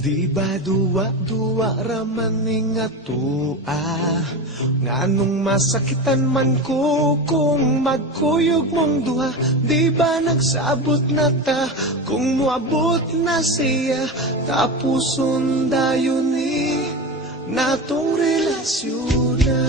Di ba duwa raman ning atua, nganong masakitan man ko kung magkuyog mong duha. Di ba nagsabot na ta kung muabot na siya, tapuson dayon ni natong relasyon na.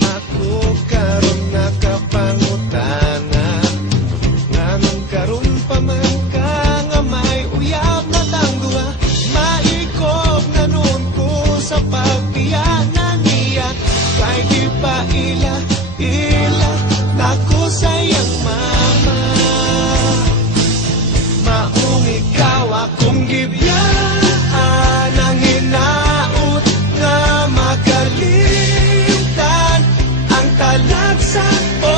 Ako karon nakapangutana, nganong karon pa man ka nga may uyab na tangduha. Maikog na noon ko sa pagpiyanan niya, kay di pa ila nako sayang mama. Maong ikaw akong gibiyaan, ang hinaut nga makalimtan ang talagsa o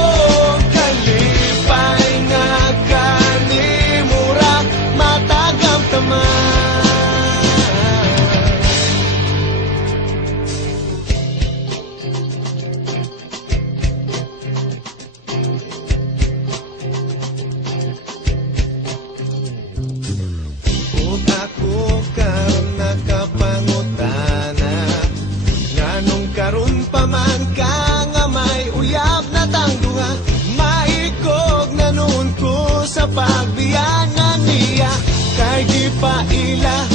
kalipay nga kanimura matagam taman. Kung ako karon nakapangutana, nganong karon pa man ka nga may uyab na tangduha. Maikog na noon ko sa pagbiyanan niya, kay di pa ila